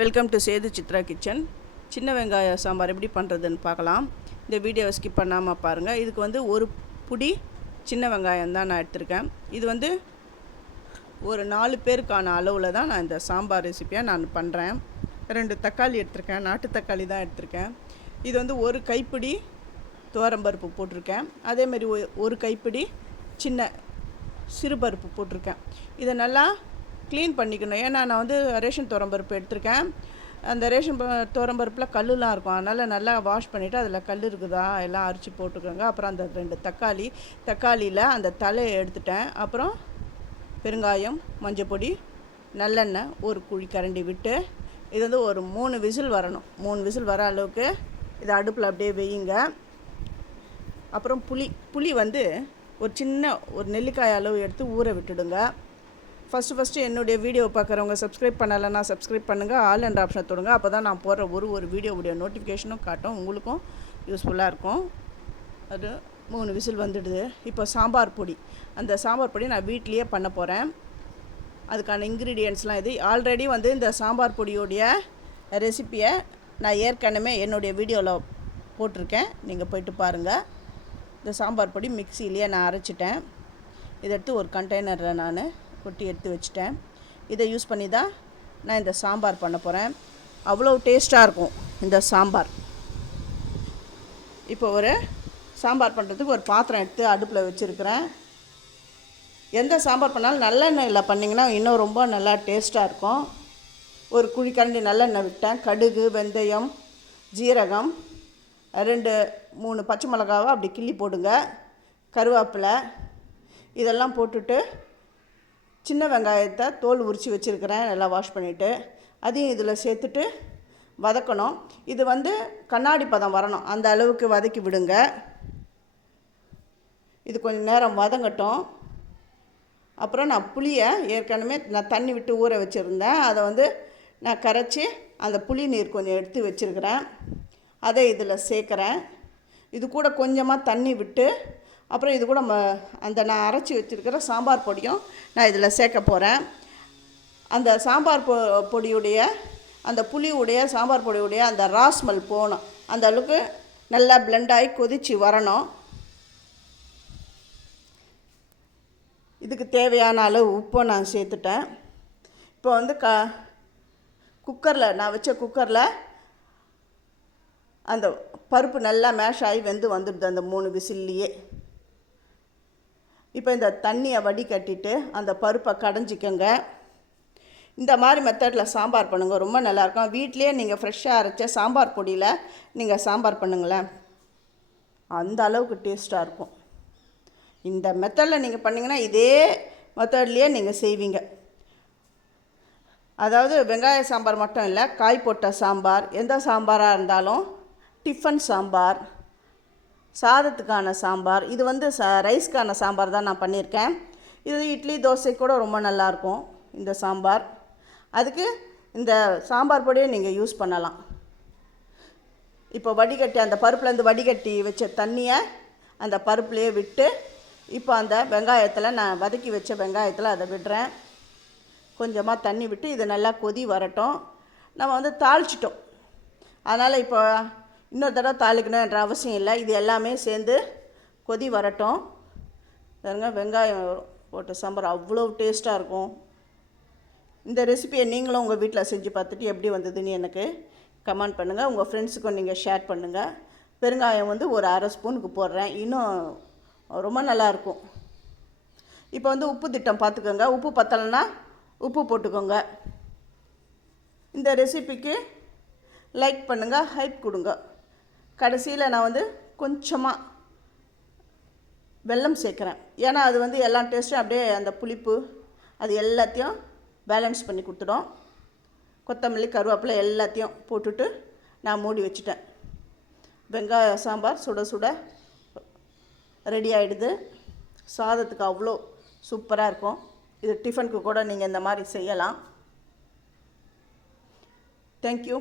Welcome to Sethu Chitra kitchen. சின்ன வெங்காய சாம்பார் எப்படி பண்ணுறதுன்னு பார்க்கலாம். இந்த வீடியோவை ஸ்கிப் பண்ணாமல் பாருங்கள். இதுக்கு வந்து ஒரு புடி சின்ன வெங்காயம் தான் நான் எடுத்திருக்கேன். இது வந்து ஒரு 4 பேருக்கான அளவில் தான் நான் இந்த சாம்பார் ரெசிப்பியாக நான் பண்ணுறேன். 2 தக்காளி எடுத்திருக்கேன், நாட்டு தக்காளி தான் எடுத்திருக்கேன். இது வந்து ஒரு கைப்பிடி துவரம்பருப்பு போட்டிருக்கேன். அதேமாரி ஒரு கைப்பிடி சின்ன சிறுபருப்பு போட்டிருக்கேன். இதை நல்லா க்ளீன் பண்ணிக்கணும். ஏன்னா நான் வந்து ரேஷன் துவரம்பருப்பு எடுத்திருக்கேன். அந்த ரேஷன் துவரம்பருப்பில் கல்லுலாம் இருக்கும். அதனால் நல்லா வாஷ் பண்ணிவிட்டு அதில் கல் இருக்குதா எல்லாம் அரிச்சு போட்டுக்கோங்க. அப்புறம் அந்த 2 தக்காளியில் அந்த தலையை எடுத்துட்டேன். அப்புறம் பெருங்காயம், மஞ்சள் பொடி, நல்லெண்ணெய் ஒரு குழி கரண்டி விட்டு இது வந்து ஒரு 3 விசில் வரணும். 3 விசில் வர அளவுக்கு இதை அடுப்பில் அப்படியே வையுங்க. அப்புறம் புளி வந்து ஒரு நெல்லிக்காய் அளவு எடுத்து ஊற விட்டுடுங்க. ஃபஸ்ட்டு என்னுடைய வீடியோவை பார்க்குறவங்க சப்ஸ்கிரைப் பண்ணலைன்னா சப்ஸ்கிரைப் பண்ணுங்கள். ஆல் அண்ட் ஆப்ஷனை தொடுங்க. அப்போ தான் நான் போடுற ஒரு வீடியோவுடைய நோட்டிஃபிகேஷனும் காட்டும், உங்களுக்கும் யூஸ்ஃபுல்லாக இருக்கும். அது 3 விசில் வந்துடுது. இப்போ சாம்பார் பொடி, அந்த சாம்பார் பொடி நான் வீட்லேயே பண்ண போகிறேன். அதுக்கான இன்க்ரீடியன்ட்ஸ்லாம் இது. ஆல்ரெடி வந்து இந்த சாம்பார் பொடியோடைய ரெசிப்பியை நான் ஏற்கனவே என்னுடைய வீடியோவில் போட்டிருக்கேன், நீங்கள் போய்ட்டு பாருங்கள். இந்த சாம்பார் பொடி மிக்சியிலேயே நான் அரைச்சிட்டேன். இதை எடுத்து ஒரு கண்டெய்னரில் நான் கொட்டி எடுத்து வச்சுட்டேன். இதை யூஸ் பண்ணி தான் நான் இந்த சாம்பார் பண்ண போகிறேன். அவ்வளோ டேஸ்ட்டாக இருக்கும் இந்த சாம்பார். இப்போ ஒரு சாம்பார் பண்ணுறதுக்கு ஒரு பாத்திரம் எடுத்து அடுப்பில் வச்சுருக்கிறேன். எந்த சாம்பார் பண்ணாலும் நல்லெண்ணெயில் பண்ணிங்கன்னா இன்னும் ரொம்ப நல்லா டேஸ்ட்டாக இருக்கும். ஒரு குழிக்கரண்டி நல்லெண்ணெய் விட்டேன். கடுகு, வெந்தயம், ஜீரகம், 2-3 பச்சை மிளகாவை அப்படி கிள்ளி போடுங்க. கருவேப்பிலை இதெல்லாம் போட்டுட்டு சின்ன வெங்காயத்தை தோல் உரித்து வச்சுருக்கிறேன், நல்லா வாஷ் பண்ணிவிட்டு அதையும் இதில் சேர்த்துட்டு வதக்கணும். இது வந்து கண்ணாடி பதம் வரணும், அந்த அளவுக்கு வதக்கி விடுங்க. இது கொஞ்சம் நேரம் வதங்கட்டும். அப்புறம் நான் புளியை ஏற்கனவே நான் தண்ணி விட்டு ஊற வச்சுருந்தேன். அதை வந்து நான் கரைச்சி அந்த புளி நீர் கொஞ்சம் எடுத்து வச்சுருக்கிறேன், அதை இதில் சேர்க்குறேன். இது கூட கொஞ்சமாக தண்ணி விட்டு அப்புறம் இது கூட நான் அரைச்சி வச்சுருக்கிற சாம்பார் பொடியும் நான் இதில் சேர்க்க போகிறேன். அந்த சாம்பார் பொடியுடைய அந்த புளியுடைய சாம்பார் பொடியுடைய அந்த ராஸ்மெல் போகணும், அந்த அளவுக்கு நல்லா பிளெண்டாகி கொதித்து வரணும். இதுக்கு தேவையான அளவு உப்பை நான் சேர்த்துட்டேன். இப்போ வந்து நான் வச்ச குக்கரில் அந்த பருப்பு நல்லா மேஷ் ஆகி வந்துடுது அந்த 3 விசில்லையே. இப்போ இந்த தண்ணியை வடிகட்டிட்டு அந்த பருப்பை கடைஞ்சிக்கோங்க. இந்த மாதிரி மெத்தடில் சாம்பார் பண்ணுங்கள், ரொம்ப நல்லாயிருக்கும். வீட்லேயே நீங்கள் ஃப்ரெஷ்ஷாக அரைச்ச சாம்பார் பொடியில் நீங்கள் சாம்பார் பண்ணுங்களேன், அந்த அளவுக்கு டேஸ்ட்டாக இருக்கும். இந்த மெத்தடில் நீங்கள் பண்ணிங்கன்னா இதே மெத்தட்லேயே நீங்கள் செய்வீங்க. அதாவது வெங்காய சாம்பார் மட்டும் இல்லை, காய் போட்ட சாம்பார், எந்த சாம்பாராக இருந்தாலும், டிஃபன் சாம்பார், சாதத்துக்கான சாம்பார், இது வந்து ரைஸ்க்கான சாம்பார் தான் நான் பண்ணியிருக்கேன். இது இட்லி தோசை கூட ரொம்ப நல்லாயிருக்கும் இந்த சாம்பார். அதுக்கு இந்த சாம்பார் பொடியை நீங்கள் யூஸ் பண்ணலாம். இப்போ அந்த பருப்புலேருந்து வடிகட்டி வச்ச தண்ணியை அந்த பருப்புலேயே விட்டு இப்போ அந்த வெங்காயத்தில் நான் வதக்கி வச்ச வெங்காயத்தில் அதை விடுறேன். கொஞ்சமாக தண்ணி விட்டு இது நல்லா கொதி வரட்டும். நம்ம வந்து தாளிச்சிட்டோம், அதனால் இப்போ இன்னொரு தடவை தாளிக்கணுன்ற அவசியம் இல்லை. இது எல்லாமே சேர்ந்து கொதி வரட்டும். பாருங்க, வெங்காயம் போட்ட சாம்பார் அவ்வளோ டேஸ்ட்டாக இருக்கும். இந்த ரெசிபியை நீங்களும் உங்கள் வீட்டில் செஞ்சு பார்த்துட்டு எப்படி வந்ததுன்னு எனக்கு கமெண்ட் பண்ணுங்கள். உங்கள் ஃப்ரெண்ட்ஸுக்கும் நீங்கள் ஷேர் பண்ணுங்கள். பெருங்காயம் வந்து ஒரு 1/2 ஸ்பூனுக்கு போடுறேன், இன்னும் ரொம்ப நல்லாயிருக்கும். இப்போ வந்து உப்பு திட்டம் பார்த்துக்கோங்க. உப்பு பத்தலைன்னா உப்பு போட்டுக்கோங்க. இந்த ரெசிபிக்கு லைக் பண்ணுங்கள், ஹைப் கொடுங்க. கடைசியில் நான் வந்து கொஞ்சமாக வெல்லம் சேர்க்குறேன். ஏன்னா அது வந்து எல்லா டேஸ்ட்டும் அப்படியே அந்த புளிப்பு அது எல்லாத்தையும் பேலன்ஸ் பண்ணி கொடுத்துடும். கொத்தமல்லி, கருவேப்பிலை எல்லாத்தையும் போட்டுட்டு நான் மூடி வச்சுட்டேன். வெங்காய சாம்பார் சுட சுட ரெடி ஆகிடுது. சாதத்துக்கு அவ்வளோ சூப்பராக இருக்கும். இது டிஃபனுக்கு கூட நீங்கள் இந்த மாதிரி செய்யலாம். தேங்க்யூ.